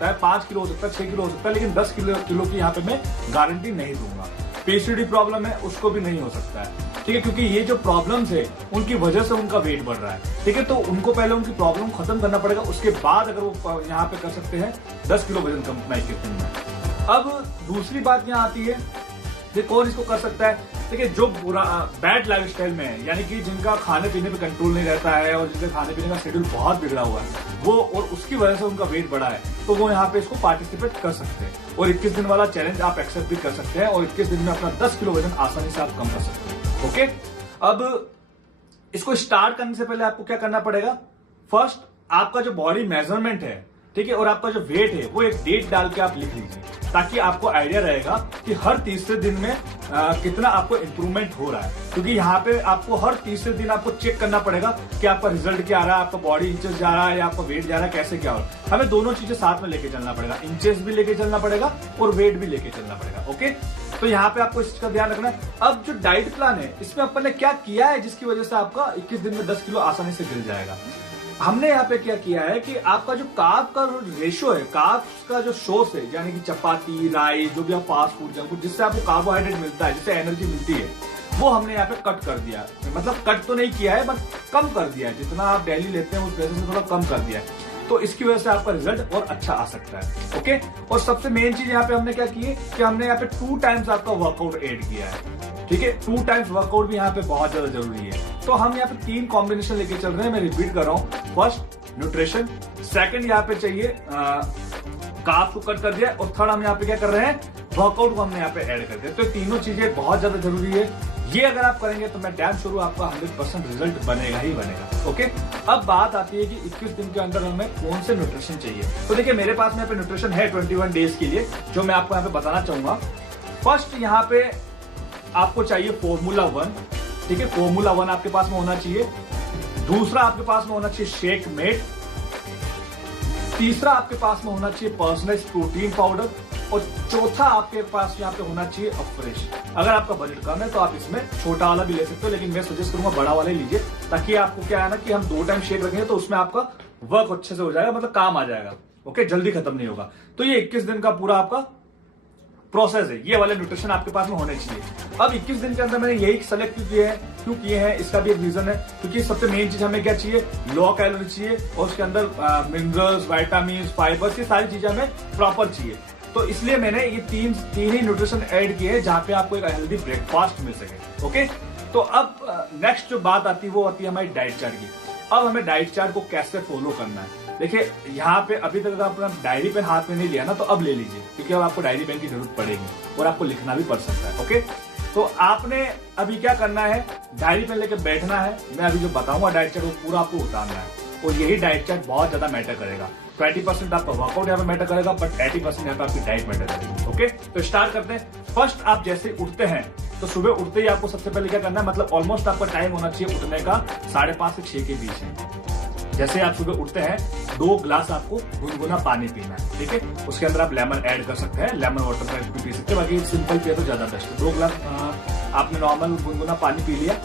सकता है, 5 किलो हो सकता है, 6 किलो हो सकता है, लेकिन 10 किलो की यहाँ पे मैं गारंटी नहीं दूंगा। पीसीओडी प्रॉब्लम है उसको भी नहीं हो सकता है, ठीक है, क्योंकि ये जो प्रॉब्लम्स है उनकी वजह से उनका वेट बढ़ रहा है, ठीक है। तो उनको पहले उनकी प्रॉब्लम खत्म करना पड़ेगा, उसके बाद अगर वो यहाँ पे कर सकते हैं 10 किलो वजन कम अपना 21 दिन में। अब दूसरी बात यहाँ आती है कि कौन इसको कर सकता है। देखिए, जो बैड लाइफस्टाइल में है, यानी कि जिनका खाने पीने पे कंट्रोल नहीं रहता है और जिनके खाने पीने का शेड्यूल बहुत बिगड़ा हुआ है वो, और उसकी वजह से उनका वेट बढ़ा है, तो वो यहाँ पे इसको पार्टिसिपेट कर सकते हैं और 21 दिन वाला चैलेंज आप एक्सेप्ट भी कर सकते हैं और 21 दिन में अपना 10 किलो वजन आसानी से आप कम कर सकते हैं। ओके, अब इसको स्टार्ट करने से पहले आपको क्या करना पड़ेगा, फर्स्ट आपका जो बॉडी मेजरमेंट है, ठीक है, और आपका जो वेट है वो एक डेट डाल के आप लिख लीजिए, ताकि आपको आइडिया रहेगा कि हर तीसरे दिन में कितना आपको इंप्रूवमेंट हो रहा है। क्योंकि यहाँ पे आपको हर तीसरे दिन आपको चेक करना पड़ेगा कि आपका रिजल्ट क्या आ रहा है, आपका बॉडी इंचेस जा रहा है या आपका वेट जा रहा है, कैसे क्या हो रहा है। हमें दोनों चीजें साथ में लेके चलना पड़ेगा, इंचेस भी लेके चलना पड़ेगा और वेट भी लेके चलना पड़ेगा। ओके, तो यहाँ पे आपको इस चीज का ध्यान रखना है। अब जो डाइट प्लान है इसमें अपन ने क्या किया है जिसकी वजह से आपका 21 दिन में 10 किलो आसानी से गिर जाएगा। हमने यहाँ पे क्या किया है कि आपका जो कार्ब का रेशियो है, कार्ब का जो सोर्स है, यानी कि चपाती, राइस, जो भी आप फास्ट फूड, जंक फूड, जिससे आपको कार्बोहाइड्रेट मिलता है, जिससे एनर्जी मिलती है, वो हमने यहाँ पे कट कर दिया। मतलब कट तो नहीं किया है बट कम कर दिया है, जितना आप डेली लेते हैं उस वजह से थोड़ा कम कर दिया है, तो इसकी वजह से आपका रिजल्ट और अच्छा आ सकता है। ओके, और सबसे मेन चीज यहाँ पे हमने क्या की है कि हमने यहाँ पे 2 टाइम्स आपका वर्कआउट ऐड किया है, ठीक है। 2 टाइम्स वर्कआउट भी यहाँ पे बहुत ज्यादा जरूरी है। तो हम यहाँ पे 3 कॉम्बिनेशन लेके चल रहे हैं, मैं रिपीट कर रहा हूँ। फर्स्ट न्यूट्रिशन, सेकंड यहाँ पे चाहिए कार्ब को कट कर दिया, और थर्ड हम यहाँ पे क्या कर रहे हैं, वर्कआउट को हमने यहाँ पे ऐड कर दिया। तो तीनों चीजें बहुत ज्यादा जरूरी है, ये अगर आप करेंगे तो मैं डैम शुरू आपका 100% रिजल्ट बनेगा ही बनेगा। ओके, अब बात आती है कि 21 दिन के अंदर हमें कौन से न्यूट्रिशन चाहिए। तो देखिए, मेरे पास में यहाँ पे न्यूट्रिशन है 21 डेज के लिए, जो मैं आपको यहाँ पे बताना चाहूंगा। फर्स्ट यहाँ पे आपको चाहिए फॉर्मूला 1, ठीक है, फॉर्मूला 1 आपके पास में होना चाहिए। दूसरा आपके पास में होना चाहिए शेक मेड। तीसरा आपके पास में होना चाहिए पर्सनलाइज्ड प्रोटीन पाउडर, और चौथा आपके पास यहाँ पे होना चाहिए अफ्रेश। अगर आपका बजट कम है तो आप इसमें छोटा वाला भी ले सकते हो, लेकिन मैं सजेस्ट करूंगा बड़ा वाला ही लीजिए, ताकि आपको क्या है ना कि हम 2 टाइम शेक रखेंगे तो उसमें आपका वर्क अच्छे से हो जाएगा, मतलब काम आ जाएगा। ओके, जल्दी खत्म नहीं होगा। तो ये 21 दिन का पूरा आपका प्रोसेस है, ये वाले न्यूट्रिशन आपके पास में होने चाहिए। अब 21 दिन के अंदर मैंने यही सेलेक्ट क्यों किए हैं, इसका भी एक रीजन है, क्योंकि सबसे मेन चीज हमें क्या चाहिए, लो कैलोरी चाहिए, और उसके अंदर मिनरल्स, विटामिन, फाइबर्स, ये सारी चीजें हमें प्रॉपर चाहिए। तो इसलिए मैंने ये तीन ही न्यूट्रिशन ऐड किए हैं, जहां पे आपको एक हेल्दी ब्रेकफास्ट मिल सके। ओके, तो अब नेक्स्ट जो बात आती है वो आती है हमारी डाइट चार्ट की। अब हमें डाइट चार्ट को कैसे फॉलो करना है। देखिए, यहाँ पे अभी तक अगर आपने डायरी पेन हाथ में नहीं लिया ना, तो अब ले लीजिए, क्योंकि अब आपको डायरी पेन की जरूरत पड़ेगी और आपको लिखना भी पड़ सकता है। ओके, तो आपने अभी क्या करना है, डायरी पेन लेके बैठना है। मैं अभी जो बताऊंगा डाइट चार्ट वो पूरा आपको उतारना है, और यही डाइट चार्ट बहुत ज्यादा मैटर करेगा। 20% आपका वर्कआउट यहाँ पे मैटर करेगा, बट 80% यहाँ पे आपकी डाइट मैटर करेगी। ओके, तो स्टार्ट करते हैं। फर्स्ट, आप जैसे उठते हैं तो सुबह उठते ही आपको सबसे पहले क्या करना है, मतलब ऑलमोस्ट आपका टाइम होना चाहिए उठने का 5:30 से 6 के बीच में। जैसे आप सुबह उठते हैं 2 ग्लास आपको गुनगुना पानी पीना है, ठीक है। उसके अंदर आप लेमन ऐड कर सकते हैं, लेमन वाटर भी पी सकते हैं, बाकी सिंपल पिए तो ज्यादा बेस्ट है। 2 ग्लास आपने नॉर्मल गुनगुना पानी पी लिया।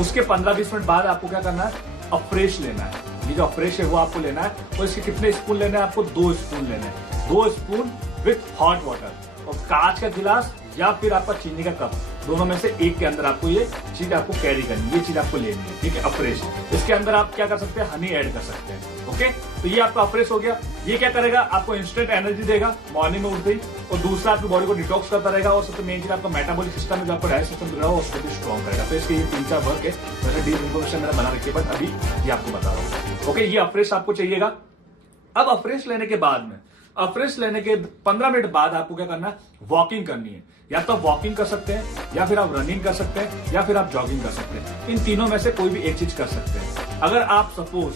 उसके 15-20 मिनट बाद आपको क्या करना है, अफ्रेश लेना है। ये जो अफ्रेश है वो आपको लेना है, और इसके कितने स्पून लेने हैं, आपको 2 स्पून लेने हैं। 2 स्पून विथ हॉट वाटर, और कांच का गिलास या फिर आपका चीनी का कप, दोनों में से एक के अंदर आपको ये चीज आपको कैरी करनी है, ये चीज आपको लेनी है, ठीक है, अफ्रेश। इसके अंदर आप क्या कर सकते हैं, हनी ऐड कर सकते हैं। ओके, तो ये आपका अफ्रेश हो गया। ये क्या करेगा, आपको इंस्टेंट एनर्जी देगा मॉर्निंग में उठते ही, और दूसरा आपकी बॉडी को डिटॉक्स करता रहेगा, और सबसे मेन चीज आपका मेटाबॉलिक सिस्टम में जो आपका डाइजेस्ट सिस्टम रहेगा उसको भी स्ट्रॉन्ग करेगा। तो इसके ये 3-4 वर्क है, वैसे डीप इन्फॉर्मेशन मैंने बना रखी है, बट अभी ये आपको बता रहा हूँ। ओके, ये अफ्रेश आपको चाहिएगा। अब अफ्रेश लेने के बाद में, अफ्रेश लेने के 15 मिनट बाद आपको क्या करना है, वॉकिंग करनी है। या तो आप वॉकिंग कर सकते हैं, या फिर आप रनिंग कर सकते हैं, या फिर आप जॉगिंग कर सकते हैं। इन तीनों में से कोई भी एक चीज कर सकते हैं। अगर आप सपोज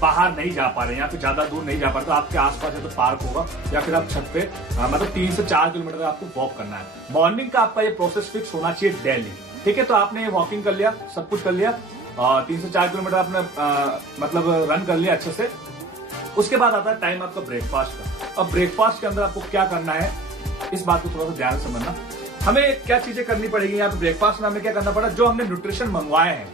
बाहर नहीं जा पा रहे हैं या फिर ज्यादा दूर नहीं जा पा रहे, तो आपके आसपास है तो पार्क होगा, या फिर आप छत पे मतलब 3 से 4 किलोमीटर आपको वॉक करना है। मॉर्निंग का आपका ये प्रोसेस फिक्स होना चाहिए डेली, ठीक है। तो आपने ये वॉकिंग कर लिया, सब कुछ कर लिया, 3 से 4 किलोमीटर आपने मतलब रन कर लिया अच्छे से। उसके बाद आता है टाइम आपका ब्रेकफास्ट का। अब ब्रेकफास्ट के अंदर आपको क्या करना है, इस बात को थोड़ा सा ध्यान से समझना। हमें क्या चीजें करनी पड़ेगी यहाँ पे ब्रेकफास्ट में, हमें क्या करना पड़ा, जो हमने न्यूट्रिशन मंगवाए हैं,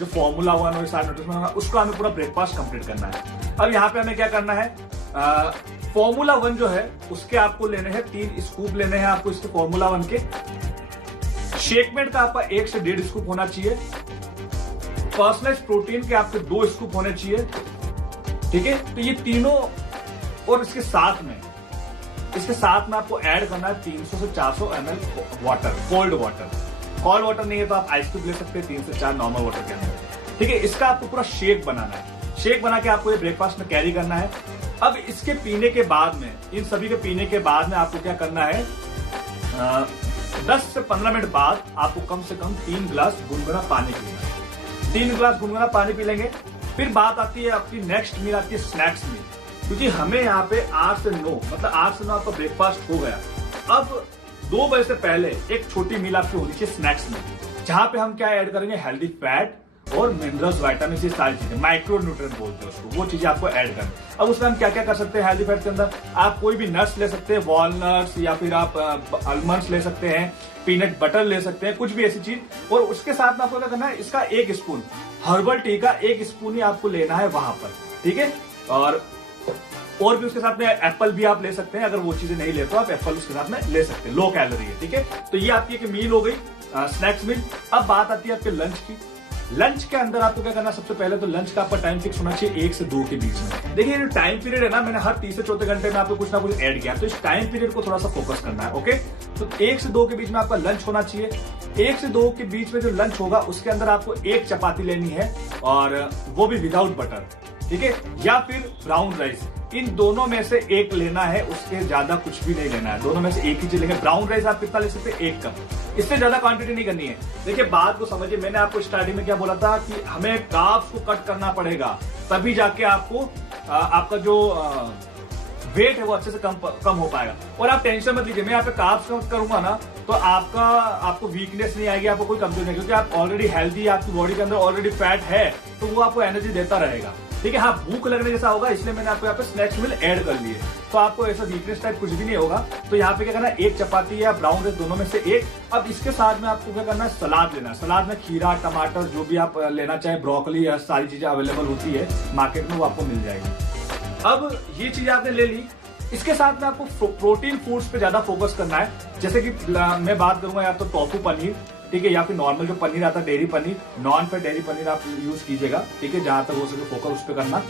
जो फॉर्मूला 1 और सारे न्यूट्रिशन, उसको हमें पूरा ब्रेकफास्ट कंप्लीट करना है। अब यहाँ पे हमें क्या करना है, फॉर्मूला 1 जो है उसके आपको लेने हैं 3 स्कूप लेने हैं आपको इसके फॉर्मूला 1 के। शेकमेट का आपका 1 से 1.5 स्कूप होना चाहिए। पर्सनलाइज्ड प्रोटीन के आपके 2 स्कूप होने चाहिए। ठीक है, तो ये तीनों और इसके साथ में आपको ऐड करना है 300 से 400 ml water, cold water. Cold water नहीं है तो आप आइस क्यूब ले सकते हैं 3 से 4 नॉर्मल वाटर के अंदर। ठीक है, इसका आपको पूरा शेक बनाना है। शेक बना के आपको ये ब्रेकफास्ट में कैरी करना है। अब इसके पीने के बाद में, इन सभी के पीने के बाद में आपको क्या करना है, 10 से 15 मिनट बाद आपको कम से कम 3 गिलास गुनगुना पानी पीना है। 3 गिलास गुनगुना पानी पी लेंगे। फिर बात आती है आपकी नेक्स्ट मील, आती है स्नैक्स मील, क्योंकि हमें यहाँ पे 8 से 9 मतलब 8 से 9 आपका ब्रेकफास्ट हो गया। अब 2 बजे से पहले एक छोटी मील आपकी होनी चाहिए स्नैक्स में, जहां पे हम क्या ऐड करेंगे, हेल्दी फैट और मिनरल्स, विटामिन, ये सारी चीजें, माइक्रो न्यूट्रिएंट बोलते हैं उसको, वो चीजें आपको ऐड करनी। अब उसमें हम क्या क्या कर सकते हैं हेल्दी फैट के अंदर, आप कोई भी नट्स ले सकते हैं, वॉलनट्स, या फिर आप आलमंड्स ले सकते हैं, पीनट बटर ले सकते हैं, कुछ भी ऐसी चीज। और उसके साथ में आपको क्या करना है, इसका 1 स्पून हर्बल टी का 1 स्पून ही आपको लेना है वहां पर। ठीक है, और भी उसके साथ में एप्पल भी आप ले सकते हैं, अगर वो चीजें नहीं ले तो आप एप्पल उसके साथ में ले सकते हैं, लो कैलोरी है। ठीक है, तो ये आपकी एक मील हो गई, स्नैक्स मील। अब बात आती है आपके लंच की। लंच के अंदर आपको क्या करना है, सबसे पहले तो लंच का आपका टाइम फिक्स होना चाहिए 1 से 2 के बीच में। देखिए ये टाइम पीरियड है ना, मैंने हर 3 से 4 घंटे में आपको कुछ ना कुछ ऐड किया, तो इस टाइम पीरियड को थोड़ा सा फोकस करना है। ओके, तो 1 से 2 के बीच में आपका लंच होना चाहिए। 1 से 2 के बीच में जो लंच होगा उसके अंदर आपको 1 चपाती लेनी है, और वो भी विदाउट बटर। ठीक है, या फिर ब्राउन राइस, इन दोनों में से एक लेना है, उसके ज्यादा कुछ भी नहीं लेना है, दोनों में से एक ही चीज लेंगे। ब्राउन राइस आप कितना ले सकते हैं, 1 कप, इससे ज्यादा क्वांटिटी नहीं करनी है। देखिए बात को समझिए, मैंने आपको स्टार्टिंग में क्या बोला था कि हमें कार्ब्स को कट करना पड़ेगा, तभी जाके आपको आपका जो वेट है वो अच्छे से कम हो पाएगा। और आप टेंशन मत लीजिए, मैं यहाँ पे कार्ब्स कम करूंगा ना तो आपको वीकनेस नहीं आएगी, आपको कोई कमजोरी नहीं, क्योंकि आप ऑलरेडी हेल्दी, आपकी बॉडी के अंदर ऑलरेडी फैट है, तो वो आपको एनर्जी देता रहेगा। ठीक है, हाँ भूख लगने जैसा होगा, इसलिए मैंने आपको यहाँ पे स्नैक्स मील ऐड कर लिए, तो आपको ऐसा वीकनेस टाइप कुछ भी नहीं होगा। तो यहाँ पे क्या करना है, 1 चपाती या ब्राउन राइस, दोनों में से 1। अब इसके साथ में आपको क्या करना है, सलाद लेना है। सलाद में खीरा, टमाटर, जो भी आप लेना चाहे, ब्रोकली, सारी चीजें अवेलेबल होती है मार्केट में, वो आपको मिल जाएगी। अब ये चीज आपने ले ली, इसके साथ में आपको प्रोटीन फूड्स पे ज्यादा फोकस करना है। जैसे कि मैं बात करूंगा या तो टोफू पनीर, ठीक है, या फिर नॉर्मल जो पनीर आता है dairy paneer, non fat dairy paneer आप यूज कीजिएगा। ठीक है, जहां तक हो सके फोकस उस पर करना,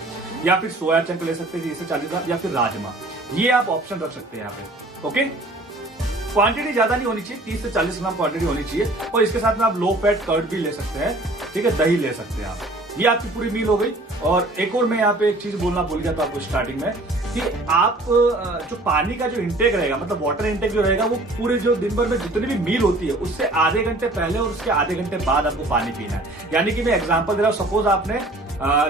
या फिर सोया चंक ले सकते हैं 30 ग्राम, या फिर राजमा, ये आप ऑप्शन रख सकते हैं यहाँ पे। ओके, क्वांटिटी ज्यादा नहीं होनी चाहिए, 30 से 40 ग्राम क्वांटिटी होनी चाहिए। और इसके साथ में आप लो फैट कर्ड भी ले सकते हैं। ठीक है, दही ले सकते हैं आप। ये आपकी पूरी मील हो गई। और एक और मैं यहाँ पे एक चीज बोलना भूल गया था आपको स्टार्टिंग में, कि आप जो पानी का जो इंटेक रहेगा, मतलब वाटर इंटेक जो रहेगा, वो पूरे जो दिन भर में जितनी भी मील होती है उससे आधे घंटे पहले और उसके आधे घंटे बाद आपको पानी पीना है। यानी कि मैं एग्जांपल दे रहा हूँ, सपोज आपने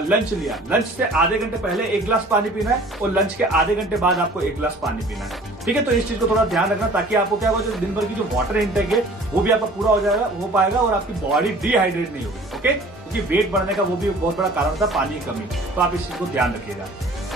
लंच लिया, लंच से आधे घंटे पहले 1 गिलास पानी पीना है, और लंच के आधे घंटे बाद आपको 1 गिलास पानी पीना है। ठीक है, तो इस चीज को थोड़ा ध्यान रखना, ताकि आपको क्या होगा, जो दिन भर की जो वाटर इंटेक है वो भी आपका पूरा हो पाएगा, और आपकी बॉडी डिहाइड्रेट नहीं होगी। ओके, क्योंकि वेट बढ़ने का वो भी बहुत बड़ा कारण था, पानी की कमी, तो आप इस चीज को ध्यान रखिएगा।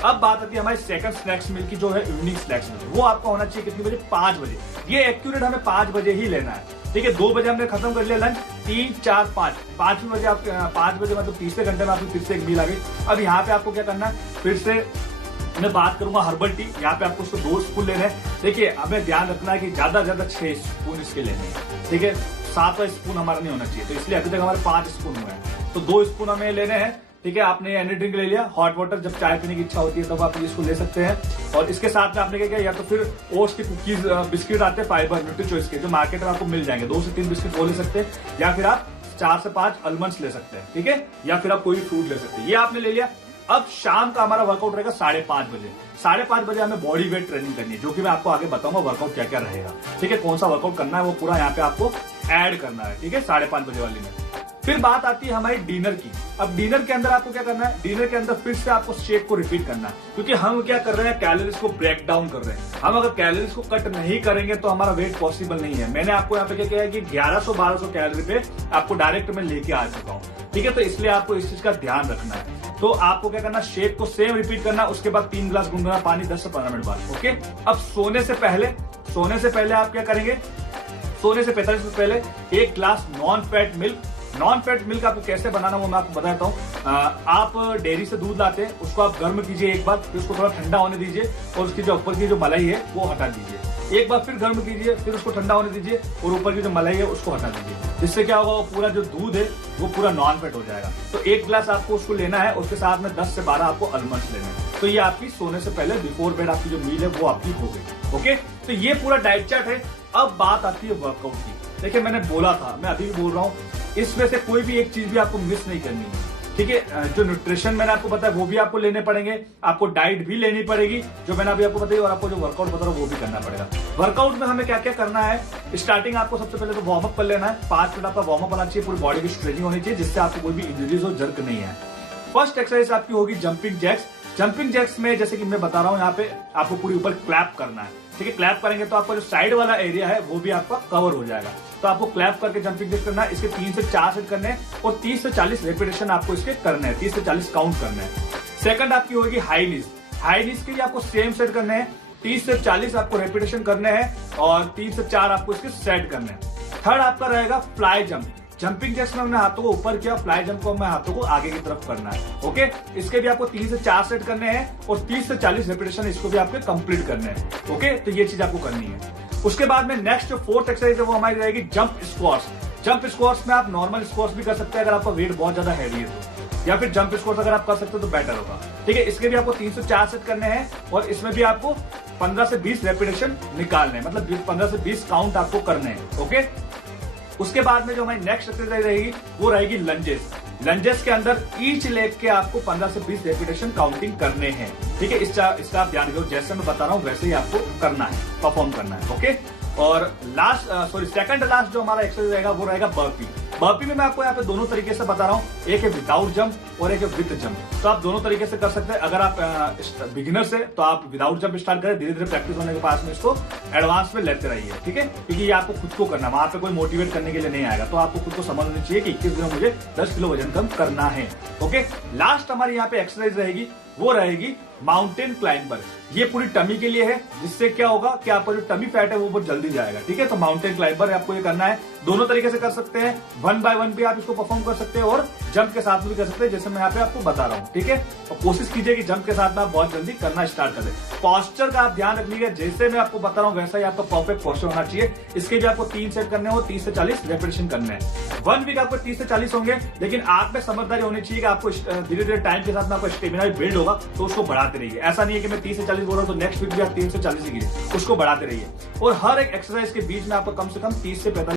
अब बात आती है हमारी सेकंड स्नैक्स मील की, जो है इवनिंग स्नैक्स मील। वो आपका होना चाहिए कितनी बजे, 5 बजे। ये एक्यूरेट हमें 5 बजे ही लेना है। ठीक है, 2 बजे हमने खत्म कर लिया लंच, 3, 4, 5, 5 बजे आप 5 बजे मतलब तीसरे घंटे में आपको फिर से एक मील आ गई। अब यहाँ पे आपको क्या करना है, फिर से मैं बात करूंगा हर्बल टी। यहाँ पे आपको उसको 2 स्पून लेने हैं। देखिए हमें ध्यान रखना है कि ज्यादा से ज्यादा 6 स्पून इसके लेने हैं। ठीक है, 7वां स्पून हमारा नहीं होना चाहिए, तो इसलिए अभी तक हमारे 5 स्पून हुए हैं, तो 2 स्पून हमें लेने हैं। ठीक है, आपने एनर्जी ड्रिंक ले लिया, हॉट वाटर, जब चाय पीने की इच्छा होती है तब आप इसको ले सकते हैं। और इसके साथ में आपने क्या किया, या तो फिर ओट्स के कुकीज, बिस्किट आते हैं फाइबर, न्यूट्री चॉइस के, जो मार्केट में आपको मिल जाएंगे, 2 से 3 बिस्किट वो ले सकते हैं, या फिर आप 4 से 5 आलमंड्स ले सकते हैं। ठीक है, या फिर आप कोई भी फ्रूट ले सकते हैं। ये आपने ले लिया। अब शाम का हमारा वर्कआउट रहेगा 5:30 बजे। 5:30 बजे हमें बॉडी वेट ट्रेनिंग करनी है, जो कि मैं आपको आगे बताऊंगा वर्कआउट क्या क्या रहेगा। ठीक है, कौन सा वर्कआउट करना है वो पूरा यहाँ पे आपको ऐड करना है। ठीक है, 5:30 बजे वाली में। फिर बात आती है हमारी डिनर की। अब डिनर के अंदर आपको क्या करना है, डिनर के अंदर फिर से आपको शेक को रिपीट करना है, क्योंकि हम क्या कर रहे हैं, कैलोरीज को ब्रेक डाउन कर रहे हैं। हम अगर कैलोरीज को कट नहीं करेंगे तो हमारा वेट पॉसिबल नहीं है। मैंने आपको यहाँ पे क्या किया है कि 1100-1200 कैलोरी पे आपको डायरेक्ट में लेके आ चुका हूँ। ठीक है, तो इसलिए आपको इस चीज का ध्यान रखना है। तो आपको क्या करना, शेक को सेम रिपीट करना, उसके बाद 3 गिलास गुनगुना पानी 10 से 15 मिनट बाद। ओके, अब सोने से पहले आप क्या करेंगे, सोने से 45 मिनट पहले 1 गिलास non fat milk non fat milk आपको कैसे बनाना वो मैं आपको बताता हूँ। आप डेयरी से दूध लाते हैं, उसको आप गर्म कीजिए एक बार, फिर उसको थोड़ा ठंडा होने दीजिए और उसकी जो ऊपर की जो मलाई है वो हटा दीजिए। एक बार फिर गर्म कीजिए, फिर उसको ठंडा होने दीजिए और ऊपर की जो मलाई है उसको हटा दीजिए। जिससे क्या होगा, वो पूरा जो दूध है वो पूरा नॉन फैट हो जाएगा। तो 1 गिलास आपको उसको लेना है, उसके साथ में 10 से 12 आपको आलमंड्स लेने हैं। तो ये आपकी सोने से पहले बिफोर बेड आपकी जो मील है वो आपकी हो गई। ओके, तो ये पूरा डाइट चार्ट है। अब बात आती है वर्कआउट की। देखिए मैंने बोला था, मैं अभी भी बोल रहा हूँ, इसमें से कोई भी एक चीज भी आपको मिस नहीं करनी है। ठीक है, जो न्यूट्रिशन मैंने आपको बताया वो भी आपको लेने पड़ेंगे, आपको डाइट भी लेनी पड़ेगी जो मैंने अभी आपको बताई, और आपको जो वर्कआउट बता रहा हूँ वो भी करना पड़ेगा। वर्कआउट में हमें क्या क्या करना है, स्टार्टिंग आपको सबसे पहले तो वार्म अप कर लेना है। 5 मिनट आपका वार्म अप होना चाहिए, पूरी बॉडी की स्ट्रेचिंग होनी चाहिए, जिससे आपको कोई भी इंजरीज और जर्क नहीं है। फर्स्ट एक्सरसाइज आपकी होगी जंपिंग जैक्स। जंपिंग जैक्स में जैसे कि मैं बता रहा हूँ, यहाँ पे आपको पूरी ऊपर क्लैप करना है। ठीक है, क्लैप करेंगे तो आपका जो साइड वाला एरिया है वो भी आपका कवर हो जाएगा। तो आपको क्लैप करके जंपिंग जैक्स करना है। इसके 3 से 4 सेट करने हैं और 30 से 40 रेपिटेशन आपको इसके करने हैं, 30 से 40 काउंट करने हैं। सेकंड आपकी होगी हाई नीज। हाई नीज के लिए आपको सेम सेट करने हैं, 30 से 40 आपको रेपिटेशन करने हैं और 3 से 4 आपको इसके सेट करने हैं। थर्ड आपका रहेगा फ्लाई जंप। जंपिंग जैक्स में हमने हाथों को ऊपर किया, फ्लाई जंप को हमें हाथों को आगे की तरफ करना है। ओके, इसके भी आपको 3 से 4 सेट करने हैं और 30 से 40 रेपिटेशन इसको भी आपके कंप्लीट करने हैं। ओके, तो ये चीज आपको करनी है। उसके बाद में नेक्स्ट जो 4th एक्सरसाइज है वो हमारी रहेगी जंप स्क्वाट्स। जंप स्क्वाट्स में आप नॉर्मल स्क्वाट्स भी कर सकते हैं अगर आपका वेट बहुत ज्यादा हैवी है तो, या फिर जंप स्क्वाट्स अगर आप कर सकते हो तो बेटर होगा। ठीक है, इसके भी आपको 3 से 4 सेट करने हैं और इसमें भी आपको 15 से 20 रेपिटेशन निकालने हैं, मतलब 15 से 20 काउंट आपको करने हैं। ओके, उसके बाद में जो हमारी नेक्स्ट एक्सरसाइज रहेगी वो रहेगी लंजेस। लंजेस के अंदर ईच लेग के आपको 15 से 20 रेपिटेशन काउंटिंग करने हैं। ठीक है, इसका आप ध्यान रखो, जैसे मैं बता रहा हूँ वैसे ही आपको करना है, परफॉर्म करना है। ओके, और सेकंड लास्ट जो हमारा एक्सरसाइज रहेगा वो रहेगा बर्पी। बर्पी में मैं आपको यहाँ पे दोनों तरीके से बता रहा हूँ, एक है विदाउट जंप और एक है विद जंप। तो आप दोनों तरीके से कर सकते हैं। अगर आप बिगिनर्स है तो आप विदाउट जंप स्टार्ट करें, धीरे धीरे प्रैक्टिस होने के पास में इसको एडवांस में लेते रहिए। ठीक है, क्योंकि ये आपको खुद को करना है, वहां पे कोई मोटिवेट करने के लिए नहीं आएगा। तो आपको खुद को समझ होनी चाहिए कि 21 दिन में मुझे 10 किलो वजन कम करना है। ओके, लास्ट हमारी यहाँ पे एक्सरसाइज रहेगी वो रहेगी माउंटेन क्लाइंबर। ये पूरी टमी के लिए है, जिससे क्या होगा कि आपका जो टमी फैट है वो बहुत जल्दी जाएगा। ठीक है, तो माउंटेन क्लाइंबर आपको ये करना है। दोनों तरीके से कर सकते हैं, 1 बाय 1 भी आप इसको परफॉर्म कर सकते हैं और जंप के साथ भी कर सकते हैं, जैसे मैं यहाँ पे आपको बता रहा हूँ। ठीक है, और कोशिश कीजिए कि जंप के साथ में आप बहुत जल्दी करना स्टार्ट कर दें। पॉस्चर का आप ध्यान रख लीजिए, जैसे मैं आपको बता रहा हूँ वैसा ही आपका परफेक्ट पॉस्चर होना चाहिए। इसके भी आपको 3 सेट करने हो, 30 से 40 रेपिटेशन करने हैं। 1 वीक आपको 30 से 40 होंगे, लेकिन आप में समझदारी होनी चाहिए कि आपको धीरे धीरे टाइम के साथ में आपका स्टेमिना बिल्ड होगा, तो उसको बढ़ाते रहिए। ऐसा नहीं है कि मैं 30 से 40 बोल रहा हूँ तो नेक्स्ट वीक भी आप 3 से 40 ही कीजिए, उसको बढ़ाते रहिए। और हर एक एक्सरसाइज के बीच में आपको कम से कम 30 से 45